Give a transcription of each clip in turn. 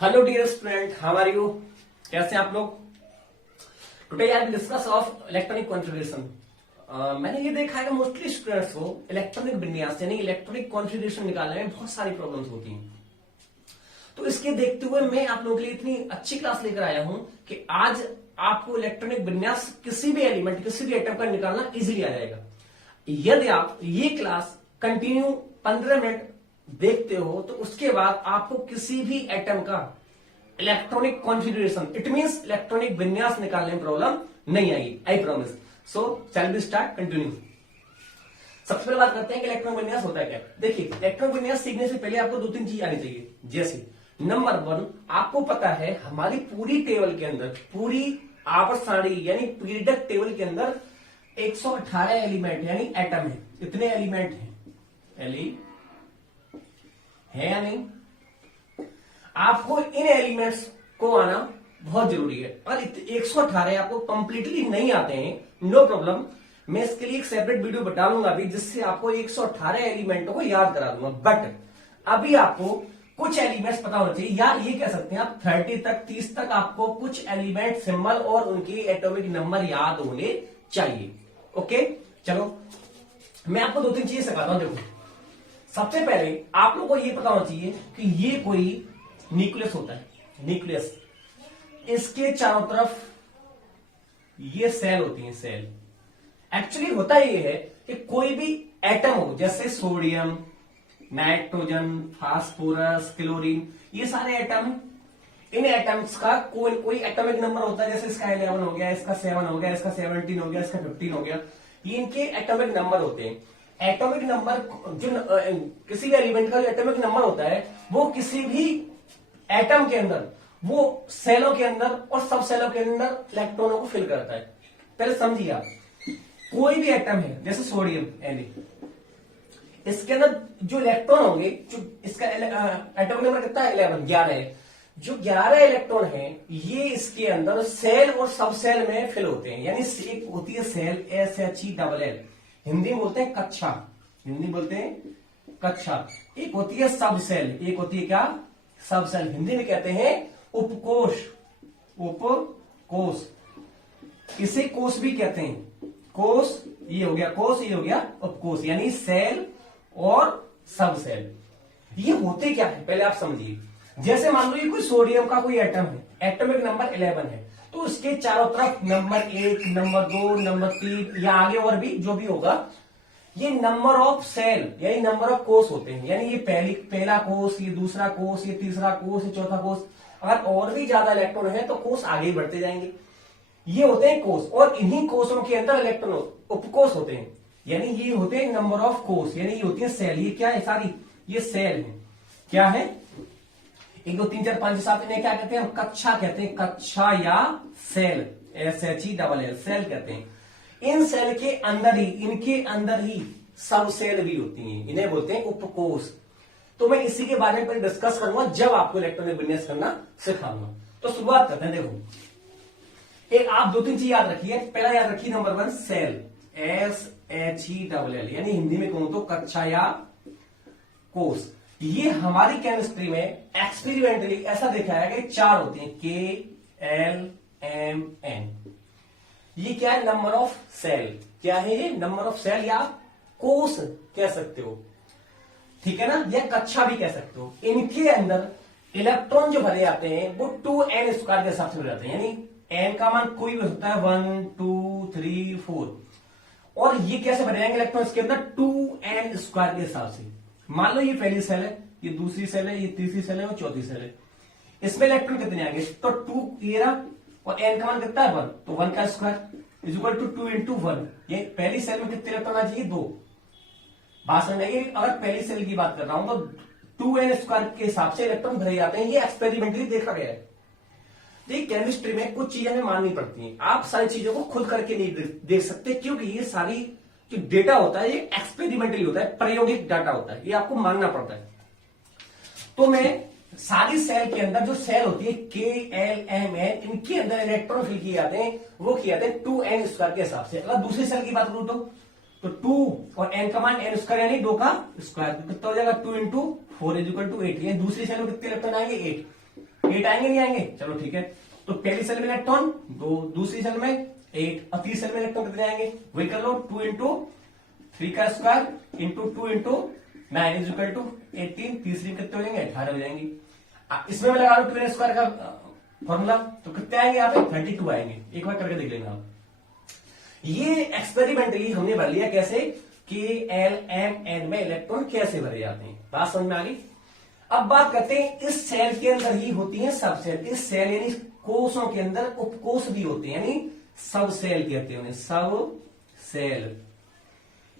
Hello dear student, how are you? कैसे हैं आप लोग? Today I will discuss of electronic configuration. मैंने ये देखा है कि मोस्टली स्टूडेंट्स को इलेक्ट्रॉनिक विन्यास यानी इलेक्ट्रॉनिक कॉन्फ़िगरेशन निकालने में बहुत सारी प्रॉब्लम्स होती हैं। तो इसके देखते हुए मैं आप लोगों के लिए इतनी अच्छी क्लास लेकर आया हूं कि आज आपको इलेक्ट्रॉनिक विन्यास किसी भी एलिमेंट किसी भी एटम का निकालना इजिली आ जाएगा। यदि आप ये क्लास कंटिन्यू 15 मिनट देखते हो तो उसके बाद आपको किसी भी एटम का electronic configuration it means electronic विन्यास निकालने में प्रॉब्लम नहीं आएगी, I promise. So shall we start continue. सबसे पहले बात करते हैं कि इलेक्ट्रॉनिक विन्यास होता है क्या। देखिए, इलेक्ट्रॉनिक विन्यास सीखने से पहले आपको 2-3 चीज आनी चाहिए। जैसे नंबर 1, आपको पता है हमारी पूरी टेबल के अंदर, पूरी आवर्त सारणी यानी पीरियडिक टेबल के अंदर 118 एलिमेंट यानी एटम है। इतने एलिमेंट हैं, है या नहीं? आपको इन एलिमेंट्स को आना बहुत जरूरी है। और 118 आपको कंप्लीटली नहीं आते हैं, नो प्रॉब्लम। मैं इसके लिए एक सेपरेट वीडियो बता लूंगा अभी, जिससे आपको 118 एलिमेंटों को याद करा दूंगा। बट अभी आपको कुछ एलिमेंट्स पता होना चाहिए, या ये कह सकते हैं आप 30 तक 30 तक आपको कुछ एलिमेंट सिंबल और उनके एटॉमिक नंबर याद होने चाहिए। ओके, चलो मैं आपको 2-3 चीजें सिखाता हूं। देखो, सबसे पहले आप लोगों को ये पता होना चाहिए कि ये कोई न्यूक्लियस होता है। न्यूक्लियस, इसके चारों तरफ ये सेल होती हैं। सेल एक्चुअली होता ये है कि कोई भी एटम हो, जैसे सोडियम, नाइट्रोजन, फास्फोरस, क्लोरीन, ये सारे एटम हैं। इन एटम्स का कोई एटॉमिक नंबर होता है। जैसे इसका 11 हो गया, इसका 7 हो गया, इसका 17 हो गया, इसका 15 हो गया। ये इनके एटॉमिक नंबर होते हैं। एटॉमिक नंबर जो किसी भी एलिमेंट का जो एटॉमिक नंबर होता है वो किसी भी एटम के अंदर, वो सेलों के अंदर और सब सेलों के अंदर इलेक्ट्रॉनों को फिल करता है। पहले समझिए आप, कोई भी एटम है जैसे सोडियम, इसके अंदर जो इलेक्ट्रॉन होंगे, जो इसका एटॉमिक नंबर कितना है? 11 है। जो 11 इलेक्ट्रॉन है ये इसके अंदर सेल और सब सेल में फिल होते हैं। यानी एक होती है सेल, SHELL, हिंदी में बोलते हैं कक्षा, हिंदी बोलते हैं कक्षा। एक होती है सब सेल, एक होती है क्या? सब सेल। हिंदी में कहते हैं उपकोष, उपकोष। इसे कोष भी कहते हैं। कोष ये हो गया कोष, ये हो गया उपकोष, यानी सेल और सब सेल। ये होते क्या है पहले आप समझिए। जैसे मान लो ये कोई सोडियम का कोई एटम है, एटॉमिक नंबर 11 है, तो उसके चारों तरफ नंबर 1, नंबर 2, नंबर 3 या आगे और भी जो भी होगा, ये नंबर ऑफ सेल यानी नंबर ऑफ कोष होते हैं। यानी ये पहला कोष, ये दूसरा कोष, ये तीसरा कोष, ये चौथा कोष। अगर और भी ज्यादा इलेक्ट्रॉन है तो कोष आगे ही बढ़ते जाएंगे। ये होते हैं कोष, और इन्हीं कोषों के अंदर इलेक्ट्रॉन उपकोष होते हैं। यानी ये होते हैं नंबर ऑफ कोष, यानी ये होती है सेल। ये क्या है? सारी ये सेल है। क्या है? 1, 2, 3, 4, 5, 7 इन्हें क्या कहते हैं? हम कक्षा कहते हैं, कक्षा या सेल, SHELL, सेल कहते हैं। इन सेल के अंदर ही, इनके अंदर ही सब सेल भी होती हैं, इन्हें बोलते हैं उपकोष। तो मैं इसी के बारे में डिस्कस करूंगा जब आपको इलेक्ट्रॉनिक विन्यास करना सिखाऊंगा। तो शुरुआत करते हैं। देखो, एक आप 2-3 चीज याद रखिए। पहला याद रखिए नंबर 1 सेल, SHELL, यानी हिंदी में कहूं तो कक्षा या कोष। ये हमारी केमिस्ट्री में एक्सपेरिमेंटली ऐसा देखा है कि 4 होती हैं, KLMN। ये क्या है? Number of cell. क्या है ये? नंबर ऑफ सेल या कोष कह सकते हो, ठीक है ना, या कक्षा भी कह सकते हो। इनके अंदर इलेक्ट्रॉन जो भरे जाते हैं वो 2n स्क्वायर के हिसाब से भरे जाते हैं। यानी n का मान कोई भी होता है, 1, 2, 3, 4। और ये कैसे भरे जाएंगे इलेक्ट्रॉन के अंदर? 2n स्क्वायर के हिसाब से। मान लो ये पहली सेल है, ये दूसरी सेल है, ये तीसरी सेल है और चौथी सेल है। इसमें इलेक्ट्रॉन कितने आएंगे? तो 2 ये रहा, और n का मान कितना है? 1, तो 1 का square is equal to 2 into 1। ये पहली सेल में कितने इलेक्ट्रॉन आ चाहिए? 2। बात समझ आइए। अगर पहली सेल की बात कर रहा हूं तो 2n स्क्वायर के हिसाब से इलेक्ट्रॉन भरे जाते हैं। ये एक्सपेरिमेंटली देखा गया है। तो केमिस्ट्री में कुछ चीजें हमें माननी पड़ती हैं। आप सारी चीजों को खुद करके नहीं देख सकते, क्योंकि ये सारी जो डेटा होता है ये एक्सपेरिमेंटली होता है, प्रायोगिक डाटा होता है, ये आपको मानना पड़ता है। तो मैं सारी सेल के अंदर जो सेल होती है KLMN, इनके अंदर इलेक्ट्रॉन फिल किए जाते हैं, वो किए जाते हैं 2n स्क्वायर के हिसाब से। अगर दूसरी सेल की बात करूं तो 2 और n का मान n स्क्वायर यानी 2 का स्क्वायर, कितना हो जाएगा? 2 इंटू 4 इज इक्वल टू 8। दूसरी सेल में कितने इलेक्ट्रॉन आएंगे? 8। 8 आएंगे नहीं आएंगे? चलो ठीक है, तो पहली सेल में इलेक्ट्रॉन, दूसरी सेल में 8 और तीसरी सेल में इलेक्ट्रॉन कितने आएंगे? वही कर लो, 2 इंटू 3 का square into 2 into 9 is equal to 18। तीसरी कितने हो जाएंगे? 18 हो जाएंगी। इसमें मैं लगा लो 2 स्क्वायर का फॉर्मूला, तो कितने आएंगे यहाँ पे? 32 आएंगे। एक बार करके देख लेना आप। ये एक्सपेरिमेंटली हमने भर लिया कैसे कि एल एम एन में इलेक्ट्रॉन कैसे भरे जाते हैं। बात समझ में आ गई? अब बात करते हैं, इस सेल के अंदर ही होती है सब सेल। इस सेल यानी कोषों के अंदर उपकोष भी होते हैं, यानी सब सेल कहते हैं उन्हें, सब सेल।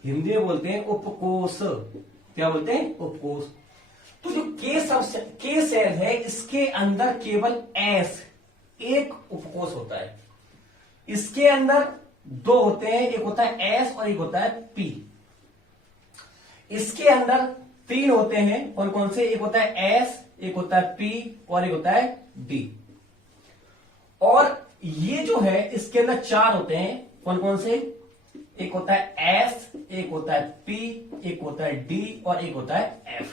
हिंदी में बोलते हैं उपकोष। क्या बोलते हैं? उपकोष। तो जो के सेल है, इसके अंदर केवल एस एक उपकोष होता है। इसके अंदर 2 होते हैं, एक होता है एस और एक होता है पी। इसके अंदर 3 होते हैं, कौन कौन से? एक होता है एस, एक होता है पी और एक होता है डी। और ये जो है इसके अंदर 4 होते हैं, कौन कौन से? एक होता है एस, एक होता है पी, एक होता है डी और एक होता है एफ।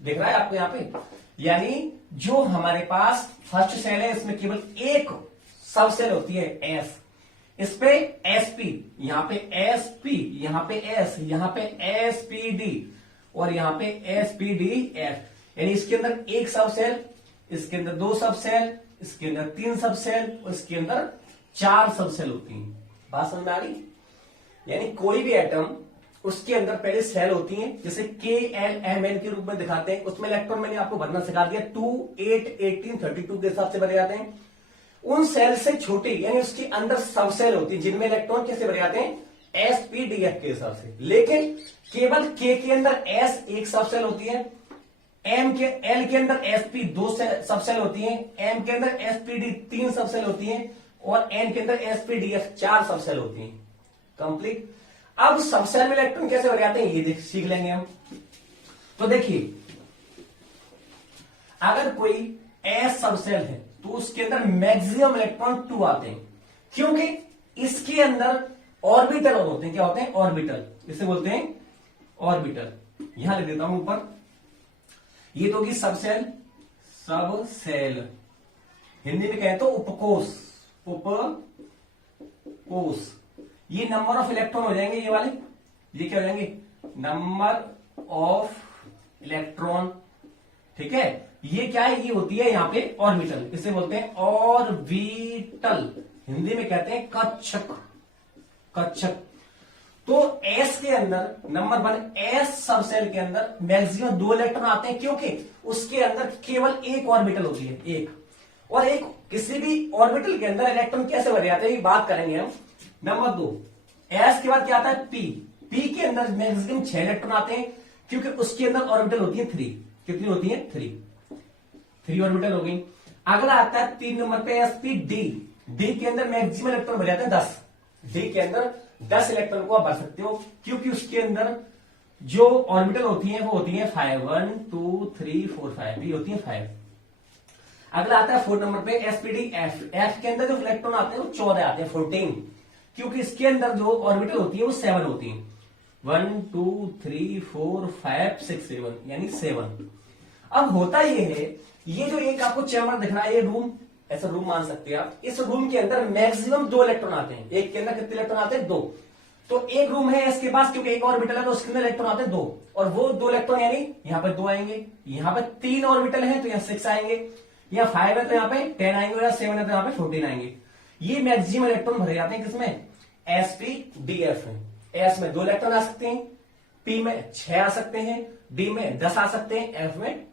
दिख रहा है आपको यहां पे? यानी जो हमारे पास फर्स्ट सेल है, इसमें केवल एक सब सेल होती है एस। इस पे एसपी, यहां पे एसपी, यहां पे एस, यहां पे एसपीडी और यहां पे एसपीडी एफ। यानी इसके अंदर एक सब सेल, इसके अंदर 2 सब सेल, इसके अंदर 3 सब सेल और इसके अंदर 4 सब सेल होती हैं। बात समझ में आ गई? यानी कोई भी एटम, उसके अंदर पहले सेल होती हैं, जैसे के एल एम एन के रूप में दिखाते हैं। उसमें इलेक्ट्रॉन मैंने आपको भरना सिखा दिया, 2, 8, 18, 32 के हिसाब से भरे जाते हैं। उन सेल से छोटी यानी उसके अंदर सब सेल होती है, जिनमें इलेक्ट्रॉन कैसे भरे जाते हैं? एस पी डी एफ के हिसाब से। लेकिन केवल के अंदर एस एक सब सेल होती है, एल के अंदर एस पी 2 सब सेल होती है, एम के अंदर एस पी डी 3 सब सेल होती है और एन के अंदर एस पी डी एफ 4 सब सेल होती है। कंप्लीट। अब सब सेल में इलेक्ट्रॉन कैसे भरे जाते हैं ये सीख लेंगे हम। तो देखिए, अगर कोई एस सब सेल है तो उसके अंदर मैक्सिमम इलेक्ट्रॉन 2 आते हैं, क्योंकि इसके अंदर ऑर्बिटल होते हैं। क्या होते हैं? ऑर्बिटल। इसे बोलते हैं ऑर्बिटल। यहां लिख देता हूं ऊपर। ये तो होगी सब सेल। सब सेल हिंदी में कहें तो उपकोष। उपकोष। ये नंबर ऑफ इलेक्ट्रॉन हो जाएंगे, ये वाले। ये क्या हो जाएंगे? Number of electron. ठीक है, ये क्या है? ये होती है यहां पे ऑर्बिटल। इसे बोलते हैं ऑर्बिटल। हिंदी में कहते हैं कक्षक। कक्षक। तो एस के अंदर नंबर 1 एस सब सेल के अंदर मैक्सिमम 2 इलेक्ट्रॉन आते हैं, क्योंकि उसके अंदर केवल एक ऑर्बिटल होती है, एक। और एक किसी भी ऑर्बिटल के अंदर इलेक्ट्रॉन कैसे भरे जाते हैं ये बात करेंगे हम। नंबर 2 एस के बाद क्या आता है? पी। पी के अंदर मैक्सिमम 6 इलेक्ट्रॉन आते हैं, क्योंकि उसके अंदर ऑर्बिटल होती है 3। कितनी होती है? 3 ऑर्बिटल हो गई। अगला आता है 3 नंबर पे एसपी डी। डी के अंदर मैक्सिमम इलेक्ट्रॉन भरे जाते हैं 10। डी के अंदर 10 इलेक्ट्रॉन को आप भर सकते हो, क्योंकि उसके अंदर जो ऑर्बिटल होती है वो होती है 5, 1, 2, 3, 4, 5। ये होती है 5। अगला आता है 4 नंबर पे एसपीडी एफ। एफ के अंदर जो इलेक्ट्रॉन आते हैं वो 14 आते हैं, 14, क्योंकि इसके अंदर जो ऑर्बिटल होती है वो 7 होती है। 1, 2, 3, 4, 5, 6, 7 यानी 7। अब होता ये है, ये जो एक आपको चैम्बर दिख रहा है, ये रूम, ऐसा रूम मान सकते हैं आप। इस रूम के अंदर मैक्सिमम 2 इलेक्ट्रॉन आते हैं। एक के अंदर कितने इलेक्ट्रॉन आते हैं? 2। तो एक रूम है इसके पास, क्योंकि एक ऑर्बिटल है तो उसके अंदर इलेक्ट्रॉन आते हैं 2, और वो 2 इलेक्ट्रॉन यानी यहां पर 2 आएंगे। यहां पर 3 ऑर्बिटल है तो यहां 6 आएंगे, यहाँ 5 है तो यहाँ पे 10 आएंगे, या 7 है तो यहाँ पे 14 आएंगे। ये मैक्सिमम इलेक्ट्रॉन भरे जाते हैं किसमें? एसपी डीएफ में। एस में 2 इलेक्ट्रॉन आ सकते हैं, पी में 6 आ सकते हैं, डी में 10 आ सकते हैं, एफ में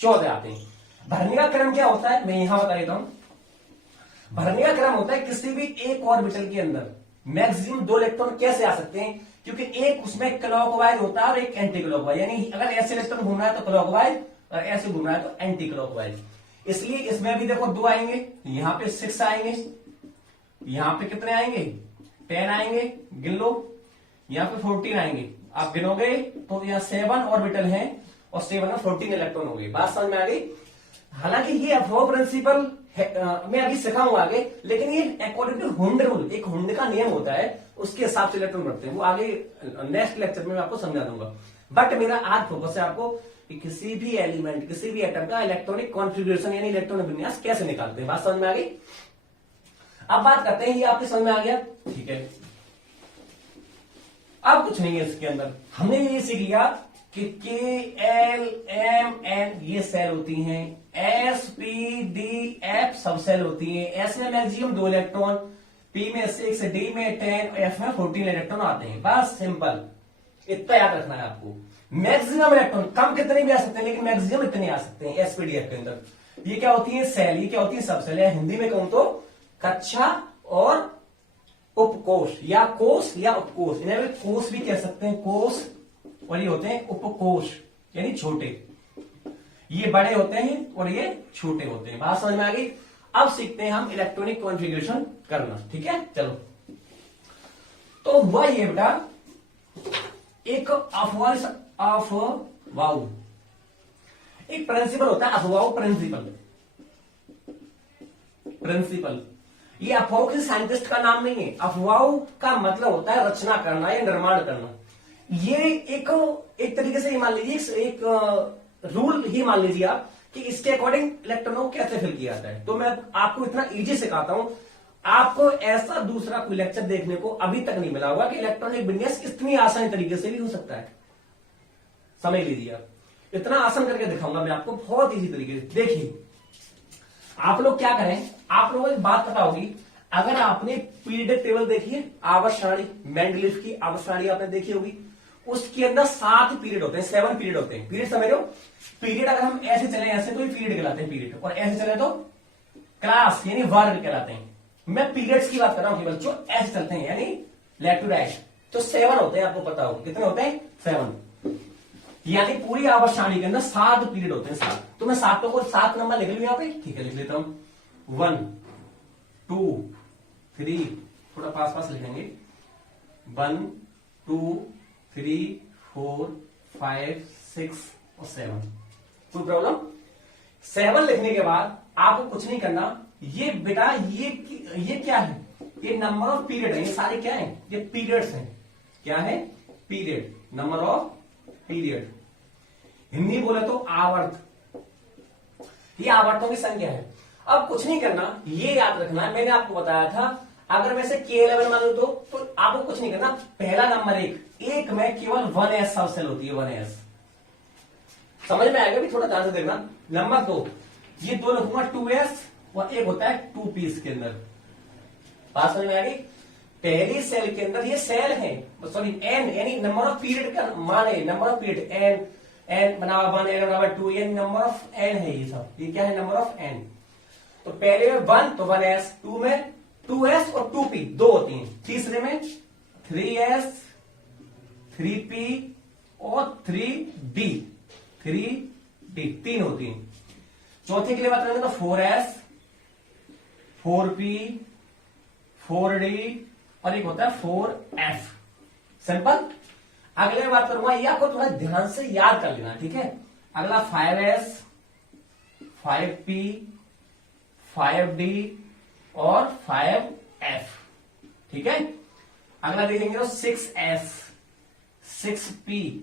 14 आते हैं। भरने का क्रम क्या होता है मैं यहां बता देता हूं। भरने का क्रम होता है किसी भी एक ऑर्बिटल के अंदर मैक्सिमम 2 इलेक्ट्रॉन कैसे आ सकते हैं, क्योंकि एक उसमें क्लॉकवाइज होता है और एक एंटी क्लॉकवाइज। यानी अगर ऐसे इलेक्ट्रॉन घूम रहा है तो क्लॉकवाइज और ऐसे घूम रहा है तो एंटी क्लॉकवाइज। इसलिए इसमें भी देखो 2 आएंगे, यहां पे 6 आएंगे, यहां पे कितने आएंगे? 10 आएंगे, गिन लो। यहां पे 14 आएंगे, आप गिनोगे तो यहाँ 7 ऑर्बिटल है और 7 में 14 इलेक्ट्रॉन हो गए। बात समझ में आ गई? हालांकि ये अफ्रो प्रिंसिपल मैं अभी सिखाऊंगा आगे, लेकिन ये अकॉर्डिंग टू हुंड रूल, एक हुंड का नियम होता है, उसके हिसाब से इलेक्ट्रॉन बढ़ते हैं। वो आगे नेक्स्ट लेक्चर में मैं आपको समझा दूंगा। बट मेरा आज फोकस है आपको किसी भी एलिमेंट, किसी भी एटम का इलेक्ट्रॉनिक कॉन्फ़िगरेशन यानी इलेक्ट्रॉनिक विन्यास कैसे निकालते हैं। बात समझ में आ गई। अब बात करते हैं, ये आपके समझ में आ गया, ठीक है। अब कुछ नहीं है इसके अंदर, हमने ये सीख लिया कि के एल एम एन ये सेल होती हैं, एस पी डी एफ सब सेल होती हैं। एस में मैक्सिमम 2 इलेक्ट्रॉन, पी में 6, डी में 10, एफ में 14 इलेक्ट्रॉन आते हैं। बस सिंपल, इतना याद रखना है आपको। मैक्सिमम इलेक्ट्रॉन, कम कितने भी आ सकते हैं लेकिन मैक्सिमम इतने आ सकते हैं एसपीडीएफ के अंदर। ये क्या होती है, सेल। ये क्या होती है, सब सेल। या हिंदी में कहूं तो कक्षा और उपकोष, या कोष या उपकोष, इन्हें कोष भी कह सकते हैं, कोष। और ये होते हैं उपकोष यानी छोटे। ये बड़े होते हैं और ये छोटे होते हैं। बात समझ में आ गई। अब सीखते हैं हम इलेक्ट्रॉनिक कॉन्फ़िगरेशन करना, ठीक है। चलो, तो हुआ ये बेटा एक अफवाऊ, एक प्रिंसिपल होता है अफवाऊ प्रिंसिपल। ये अफवाऊ किसी साइंटिस्ट का नाम नहीं है। अफवाऊ का मतलब होता है रचना करना या निर्माण करना। ये एक तरीके से मान लीजिए, एक रूल ही मान लीजिए आप कि इसके अकॉर्डिंग इलेक्ट्रॉनों को कैसे फिल किया जाता है। तो मैं आपको इतना इजी सिखाता हूं, आपको ऐसा दूसरा कोई लेक्चर देखने को अभी तक नहीं मिला होगा कि इलेक्ट्रॉनिक विन्यास इतनी आसानी तरीके से भी हो सकता है। समझ लीजिए, आप इतना आसान करके दिखाऊंगा मैं आपको, बहुत इजी तरीके से। देखिए, आप लोग क्या करें, आप लोगों को एक बात पता होगी, अगर आपने पीरियडिक टेबल देखी है, आवर्त सारणी, मेंडलीफ की आवर्त सारणी आपने देखी होगी, उसके अंदर 7 पीरियड होते हैं, 7 पीरियड होते हैं। पीरियड समझ रहे हो, पीरियड अगर हम ऐसे चले ऐसे तो पीरियड कहलाते हैं पीरियड, और ऐसे चले तो क्लास यानी वर्ग कहलाते हैं। मैं पीरियड्स की बात कर रहा हूं केवल, जो ऐसे चलते हैं यानी लेफ्ट टू राइट, तो 7 होते हैं। आपको पता होगा कितने होते हैं, 7। यानी पूरी आवर्त सारणी के अंदर 7 पीरियड होते हैं, 7। तो मैं 7 को 7 नंबर लिख लू यहाँ पे, ठीक है, लिख लेता हूं। 1 2 3, थोड़ा पास पास लिखेंगे, 1 2 3 4 5 6 और 7। कोई प्रॉब्लम? 7 लिखने के बाद आपको कुछ नहीं करना। ये बेटा ये क्या है, ये नंबर ऑफ पीरियड है। ये सारे क्या है, ये पीरियड्स हैं। क्या है, period, number of period. Hindi बोले तो आवर्त, ये आवर्तों की संख्या है। अब कुछ नहीं करना, ये याद रखना है, मैंने आपको बताया था, अगर मैं से K11 मान लू तो आपको कुछ नहीं करना। पहला नंबर एक में केवल 1s सब सेल होती है, 1s। समझ में आएगा भी, थोड़ा ध्यान से देखना। नंबर 2, ये 2 लिखूंगा 2s, और एक होता है 2p इसके अंदर। बात समझ में आ गई। पहली सेल के अंदर ये सेल है, सॉरी n यानी नंबर ऑफ पीरियड का मान है, नंबर ऑफ पीरियड n बराबर 1, n बराबर 2, ये नंबर ऑफ n है। ये सब ये क्या है, नंबर ऑफ n। तो पहले में 1 तो 1s, 2 में 2s और 2p 2 होती हैं, तीसरे में 3s 3p और 3d 3 होती हैं। चौथे के लिए बात करेंगे तो 4s 4p 4d और एक होता है 4f। सिंपल। अगले बात करूंगा, ये आपको थोड़ा ध्यान से याद कर लेना, ठीक है। अगला 5s 5p 5d और 5f, ठीक है। अगला देखेंगे तो 6s 6p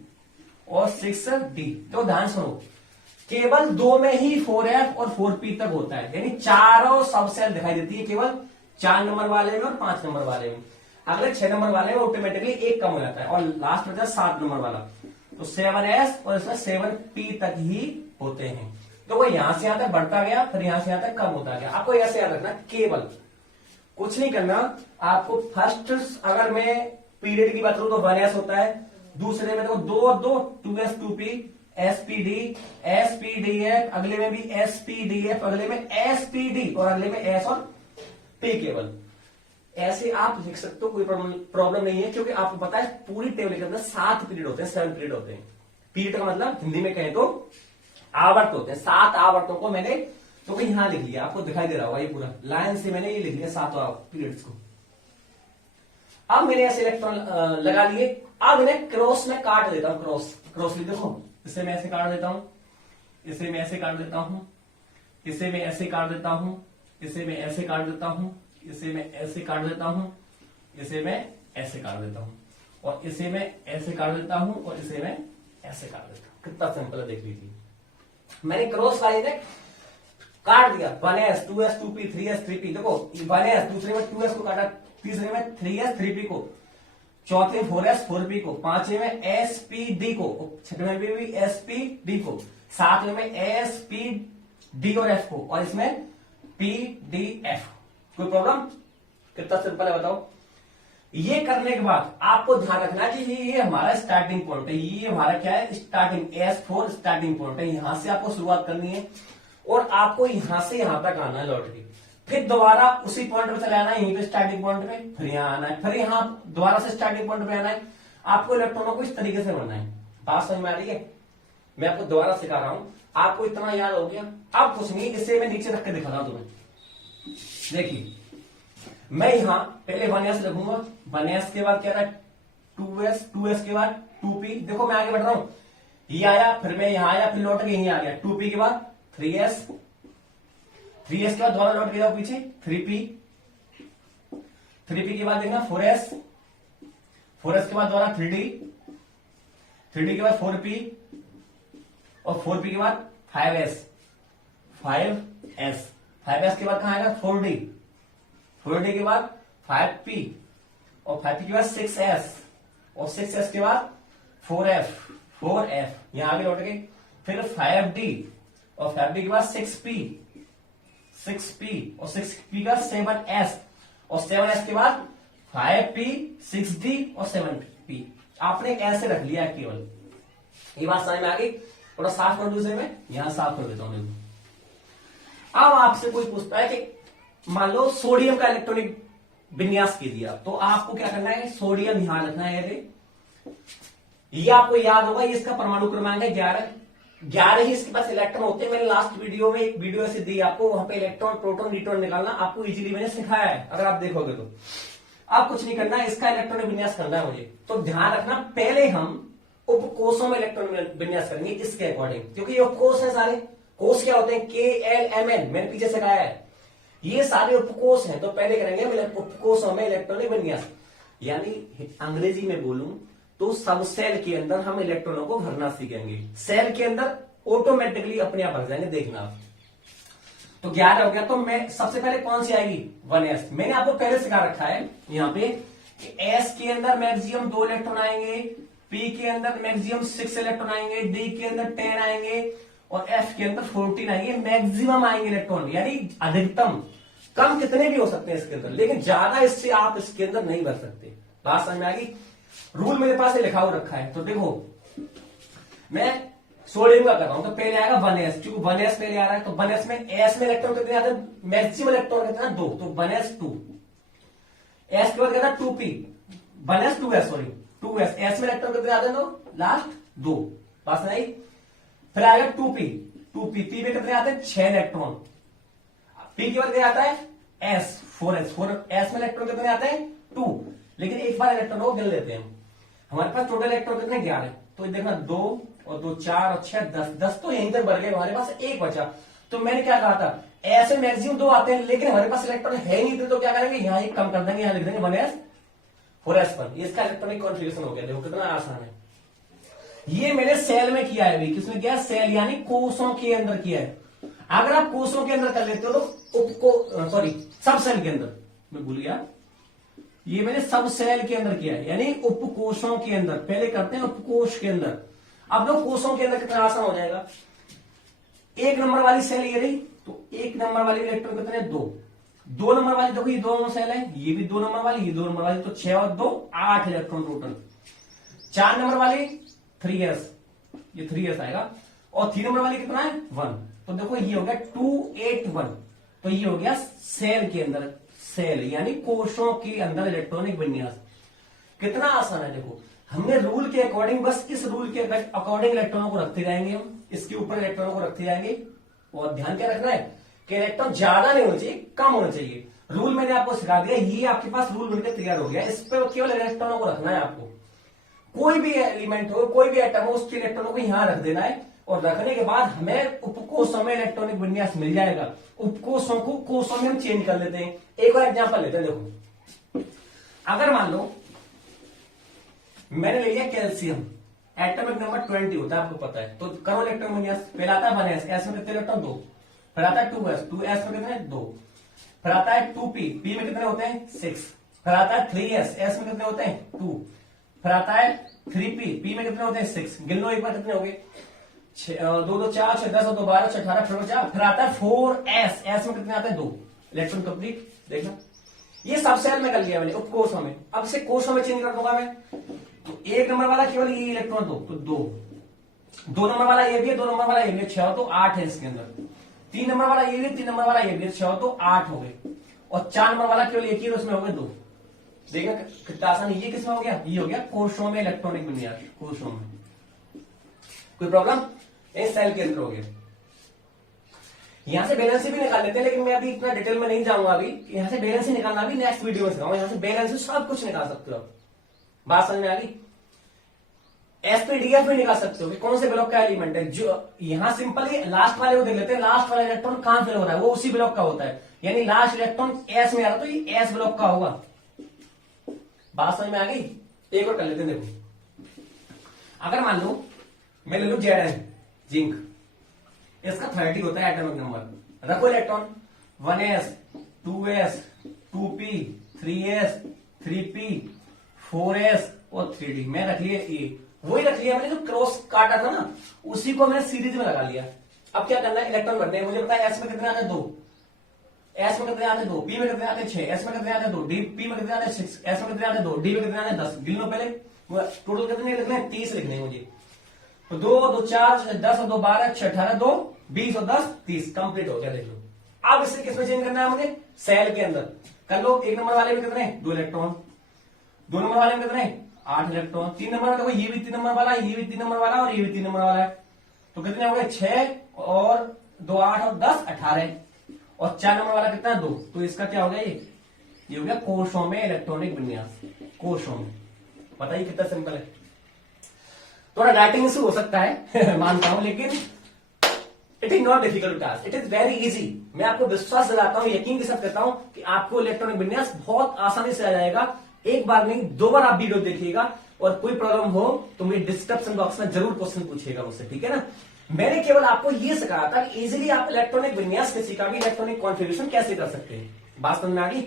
और 6d। तो ध्यान सुनो, केवल 2 में ही 4f और 4p तक होता है, यानी चारों सब सेल दिखाई देती है केवल 4 नंबर वाले में और 5 नंबर वाले में। अगले 6 नंबर वाले में ऑटोमेटिकली 1 कम हो जाता है, और लास्ट में 7 नंबर वाला तो 7s और इसमें 7p तक ही होते हैं। तो वो यहां से यहां तक बढ़ता गया, फिर यहां से यहां तक कम होता गया। आपको ऐसे याद रखना, केवल कुछ नहीं करना आपको। फर्स्ट अगर मैं पीरियड की बात करूं तो 1s होता है, दूसरे में देखो 2 और 2 2s 2p spd spdf, अगले में भी spdf, अगले में spd और अगले में s और p केवल। ऐसे आप लिख सकते हो, कोई प्रॉब्लम नहीं है, क्योंकि आपको पता है पूरी टेबल के अंदर 7 पीरियड होते हैं, 7 पीरियड होते हैं। पीरियड का मतलब हिंदी में कहें तो आवर्त होते हैं। 7 आवर्तों को मैंने तो यहां लिख लिया, आपको दिखाई दे रहा होगा, ये पूरा लाइन से मैंने ये लिख लिया 7 पीरियड्स को। अब मैंने ऐसे इलेक्ट्रॉन लगा लिए। अब इन्हें क्रॉस में काट देता हूं, क्रॉस लिख देखो, इसे मैं ऐसे काट देता हूं, इसे मैं ऐसे काट देता हूं, इसे मैं ऐसे काट देता हूं, इसे मैं ऐसे काट देता हूं, इसे मैं ऐसे काट देता हूं, इसे मैं ऐसे काट देता हूं, और इसे मैं ऐसे काट देता हूं, और इसे मैं ऐसे काट देता हूं, कितना सिंपल है देख लीजिए। मैंने क्रॉस वाली ने काट दिया 1s 2s 2p 3s 3p, देखो 1s, दूसरे में 2s को काटा, तीसरे में 3s 3p को, चौथे में 4s 4p को, पांचवे में spd को, छठवें में भी spd को, सातवें में spd और f को, और इसमें pdf। कोई प्रॉब्लम? कितना सिंपल है बताओ। ये करने के बाद आपको ध्यान रखना है कि ये हमारा स्टार्टिंग पॉइंट है, ये हमारा क्या है स्टार्टिंग, S4 स्टार्टिंग पॉइंट है, यहां से आपको शुरुआत करनी है और आपको यहां से यहां तक आना है लौट के, फिर दोबारा उसी पॉइंट पे चला आना है, यहीं पे स्टार्टिंग पॉइंट पे, फिर यहां आना है, फिर यहां दोबारा से स्टार्टिंग पॉइंट पे आना है। आपको इलेक्ट्रॉनों को इस तरीके से बनना है। बात समझ में आ रही है? मैं आपको दोबारा सिखा रहा हूं, आपको इतना याद हो गया। अब कुछ नहीं, इसे मैं नीचे रख के दिखा रहा हूं तुम्हें। देखिए मैं यहां पहले 1s लिखूंगा, 1s के बाद क्या रहा 2s, 2s के बाद 2p, देखो मैं आगे बढ़ रहा हूं, ये आया, फिर मैं यहां आया, फिर लौट के यहीं आ गया, 2p के बाद 3s, 3s के बाद दोबारा लौट के जाओ पीछे 3p, 3p के बाद देखना 4s, 4s के बाद दोबारा 3d, 3d के बाद 4p, और 4p के बाद 5s, 5s, 5s के बाद कहां आएगा 4d, 4d के बाद 5p, और 5p के बाद 6s, और 6s के बाद 4f, 4f, यहां आगे लौट गए, फिर 5d, और 5d के बाद 6p, 6p, और 6p का 7s, और 7s के बाद 5p, 6d, और 7p। आपने ऐसे रख लिया केवल, ये बात समझ में आ गई? थोड़ा साफ कर दूसरे में, यहां साफ कर देता हूं। अब आपसे कोई पूछता है कि मान लो सोडियम का इलेक्ट्रॉनिक विन्यास कीजिए, तो आपको क्या करना है, सोडियम ध्यान रखना है, ये आपको याद होगा, ये इसका परमाणु क्रमांक है 11, 11 ही इसके पास इलेक्ट्रॉन होते हैं। मैंने लास्ट वीडियो में एक वीडियो ऐसे दी आपको, वहां पे इलेक्ट्रॉन प्रोटॉन न्यूट्रॉन निकालना आपको इजीली मैंने सिखाया है, अगर आप देखोगे तो। अब कुछ नहीं करना, इसका इलेक्ट्रॉनिक विन्यास करना है मुझे, तो ध्यान रखना पहले हम उपकोषों में इलेक्ट्रॉन विन्यास करेंगे इसके अकॉर्डिंग, क्योंकि ये उपकोष है सारे। कोष क्या होते हैं, KLMN, मैंने पीछे सिखाया है, ये सारे उपकोष हैं। तो पहले करेंगे हम उपकोषों में इलेक्ट्रॉनिक विन्यास, यानी अंग्रेजी में बोलूं तो सब सेल के अंदर हम इलेक्ट्रॉनों को भरना सीखेंगे। सेल के अंदर ऑटोमेटिकली अपने आप भर जाएंगे, देखना आप। तो 11 हो गया, तो मैं सबसे पहले कौन सी आएगी 1s, मैंने आपको पहले सिखा रखा है यहाँ पे कि S के अंदर मैक्सिमम 2 इलेक्ट्रॉन आएंगे, P के अंदर मैक्सिमम 6 इलेक्ट्रॉन आएंगे, D के अंदर 10 आएंगे, और F के अंदर 14 आएंगे। मैक्सिमम आएंगे इलेक्ट्रॉन, यानी अधिकतम, कम कितने भी हो सकते हैं इसके अंदर, लेकिन ज्यादा इससे आप इसके अंदर नहीं भर सकते। बात समझ में आ गई? रूल मेरे पास लिखा हुआ रखा है, तो देखो मैं सोडियम का कर रहा हूं, तो पहले आएगा 1s, क्योंकि 1s पहले आ रहा है, तो 1s में s में इलेक्ट्रॉन कितने आते हैं, मैक्सिमम इलेक्ट्रॉन कितना 2, तो 1s 2, s के बाद क्या था 2p, 1s 2s, sorry 2s, s में इलेक्ट्रॉन कितने आते हैं, तो लास्ट 2। बात नहीं? फिर आएगा 2p, 2p में कितने आते हैं 6 इलेक्ट्रॉन, p के बाद क्या आता है s, 4s, 4s में इलेक्ट्रॉन कितने आते हैं 2, लेकिन एक बार इलेक्ट्रॉन को गिन लेते हैं। हमारे पास टोटल इलेक्ट्रॉन कितने 11, तो देखना 2 और 2 4 और 6 10, 10 तो यहीं तक बढ़ गए, हमारे पास एक बचा। तो मैंने क्या कहा था, ऐसे मैक्सिमम 2 आते हैं, लेकिन हमारे पास इलेक्ट्रॉन है नहीं थे, तो क्या करेंगे, यहाँ एक कम कर देंगे, यहाँ लिख देंगे 1s 4s पर। इसका इलेक्ट्रॉनिक कॉन्फ़िगरेशन हो गया, देखो कितना आसान है। ये मैंने सेल में किया है, किसमें किया, सेल यानी कोषों के अंदर किया है। अगर आप कोषों के अंदर कर लेते हो तो सब सेल के अंदर, मैं भूल गया, ये मैंने सब सेल के अंदर किया है, यानी उपकोषों के अंदर। पहले करते हैं उपकोष के अंदर, अब लोग कोषों के अंदर कितना आसान हो जाएगा। 1 नंबर वाली सेल ये रही, तो 1 नंबर वाली इलेक्ट्रॉन कितने 2 नंबर वाली, देखो ये 2 सेल है, ये भी 2 नंबर वाली, ये 2 नंबर वाली, तो 6 और 2 8 इलेक्ट्रॉन टोटल। 4 नंबर वाली 3s, ये 3s आएगा, और 3 नंबर वाली कितना है 1, तो देखो ये हो गया 2 8 1, तो ये हो गया सेल के अंदर, सेल यानी कोषों के अंदर इलेक्ट्रॉनिक विन्यास। कितना आसान है, देखो हमने रूल के अकॉर्डिंग, बस इस रूल के अकॉर्डिंग इलेक्ट्रॉनों को रखते जाएंगे, हम इसके ऊपर इलेक्ट्रॉनों को रखते जाएंगे। और ध्यान क्या रखना है कि इलेक्ट्रॉन ज्यादा नहीं होना चाहिए, कम होना चाहिए। रूल मैंने आपको सिखा दिया, ये आपके पास रूल बनकर तैयार हो गया, इस पर केवल इलेक्ट्रॉनों को रखना है आपको। कोई भी एलिमेंट हो, कोई भी एटम हो, उसके इलेक्ट्रॉनों को यहां रख देना है, और रखने के बाद हमें उपकोषों में इलेक्ट्रॉनिक विन्यास मिल जाएगा। उपकोषों को कोषों में हम चेंज कर लेते हैं। एक और एग्जांपल लेते हैं, देखो अगर मान लो मैंने ले लिया कैल्शियम, एटॉमिक नंबर 20 होता है, आपको पता है। तो करो इलेक्ट्रॉनिक विन्यास। पहला आता है 1s, s में कितने इलेक्ट्रॉन? 2। फिर आता है 2s, 2s में कितने? 2। फिर आता है 2p, p में कितने होते हैं? 6। फिर आता है 3s, s में कितने होते हैं? 2। फिर आता है 3p, p में कितने होते हैं? 6। गिन लो एक बार कितने हो गए? 2 2 4 6 10 2 12 6 18 फिर 4। फिर आता है 4s, s में कितने आते हैं? 2 इलेक्ट्रॉन कंप्लीट। देखना ये सब सेल में कर लिया मैंने, उपकोषों में। अब से कोषों में चेंज कर दूंगा मैं। तो 1 नंबर वाला केवल ये इलेक्ट्रॉन 2, तो 2। 2 नंबर वाला ये भी है, 2 नंबर वाला ये भी है, 6 तो 8 है इसके अंदर। 3 नंबर वाला ये भी, 3 नंबर वाला ये भी है, 6 तो 8 हो गए। और 4 नंबर वाला केवल एक ही है, उसमें हो गए 2। देखना कितना आसान। ये किसमें हो गया? ये हो गया कोषों में इलेक्ट्रॉनिक विन्यास, कोषों में। कोई प्रॉब्लम? इस सेल के अंदर हो गया। यहां से बैलेंस भी निकाल लेते हैं, लेकिन मैं अभी इतना डिटेल में नहीं जाऊंगा। अभी यहां से बैलेंस निकालना भी नेक्स्ट वीडियो में सिखाऊंगा। यहां से बैलेंस सब कुछ निकाल सकते हो। बात समझ में आ गई? एसपीडीएफ भी निकाल सकते हो कि कौन से ब्लॉक का एलिमेंट है। जो यहां सिंपली लास्ट वाले को देख लेते हैं, लास्ट वाला इलेक्ट्रॉन कहां फिल हो रहा है, वो उसी ब्लॉक का होता है। यानी लास्ट इलेक्ट्रॉन एस में आ रहा, तो ये एस ब्लॉक का होगा। बात समझ में आ गई? एक और कर लेते हैं। देखो अगर मान लो मैं ले लू Zn, जिंक, इसका 30 होता है एटॉमिक नंबर। रखो electron 1s 2s 2p 3s 3p 4s और 3d। मैं रख लिया ए, वही रख लिया मैंने जो क्रॉस काटा था ना, उसी को मैंने सीरीज में लगा लिया। अब क्या करना है? इलेक्ट्रॉन भरने हैं। मुझे पता है एस में कितने आते हैं? 2। एस में कितने आते हैं? 2। पी में कितने आते हैं? 6। एस में कितने आते हैं? 2। डी पी में कितने आते हैं? 6। एस में कितने आते हैं? 2। डी में कितने आते हैं? 10। गिन लो पहले। टोटल कितने लिखने हैं? 30 लिखने हैं मुझे। तो 2 2 4 10 और 2 12 6 18 2 20 और 10 30 कंप्लीट हो गया। देख लो। अब इसे किसमें चेंज करना है मुझे? सेल के अंदर कर लो। 1 नंबर वाले में कितने? 2 इलेक्ट्रॉन। 2 नंबर वाले में कितने? 8 इलेक्ट्रॉन। 3 नंबर में देखो, ये भी 3 नंबर वाला, ये भी 3 नंबर वाला और ये भी 3 नंबर वाला है। तो कितने हो गए? 6 और 2 8 और 10 18। और 4 नंबर वाला कितना? 2। तो इसका क्या हो गया? ये हो गया कोषों में इलेक्ट्रॉनिक विन्यास। कोषों में। बताइए कितना सिंपल है। थोड़ा राइटिंग इशू हो सकता है मानता हूं, लेकिन it is not difficult task, it is very easy. मैं आपको विश्वास दिलाता हूं, यकीन के साथ कहता हूं कि आपको इलेक्ट्रॉनिक विन्यास बहुत आसानी से आ जाएगा। एक बार नहीं, 2 बार आप वीडियो देखिएगा। और कोई प्रॉब्लम हो तो मुझे डिस्क्रिप्शन बॉक्स में जरूर क्वेश्चन पूछिएगा मुझसे, ठीक है ना। मैंने केवल आपको यह सिखाया था कि इजीली आप इलेक्ट्रॉनिक विन्यास किसी का भी इलेक्ट्रॉनिक कॉन्फ़िगरेशन कैसे कर सकते हैं। बात समझ में आ गई?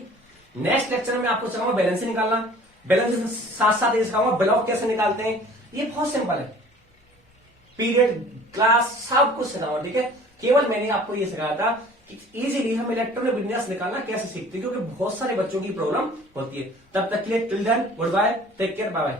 नेक्स्ट लेक्चर में आपको सिखाऊंगा बैलेंस निकालना। बैलेंस के साथ साथ ये सिखाऊंगा ब्लॉक कैसे निकालते हैं। ये बहुत सिंपल है। पीरियड, क्लास, सब कुछ सिखाऊंगा, ठीक है। केवल मैंने आपको ये सिखाया था कि इजीली हम इलेक्ट्रॉनिक विन्यास निकालना कैसे सीखते हैं, क्योंकि बहुत सारे बच्चों की प्रॉब्लम होती है। तब तक के लिए till then goodbye, take care, bye bye.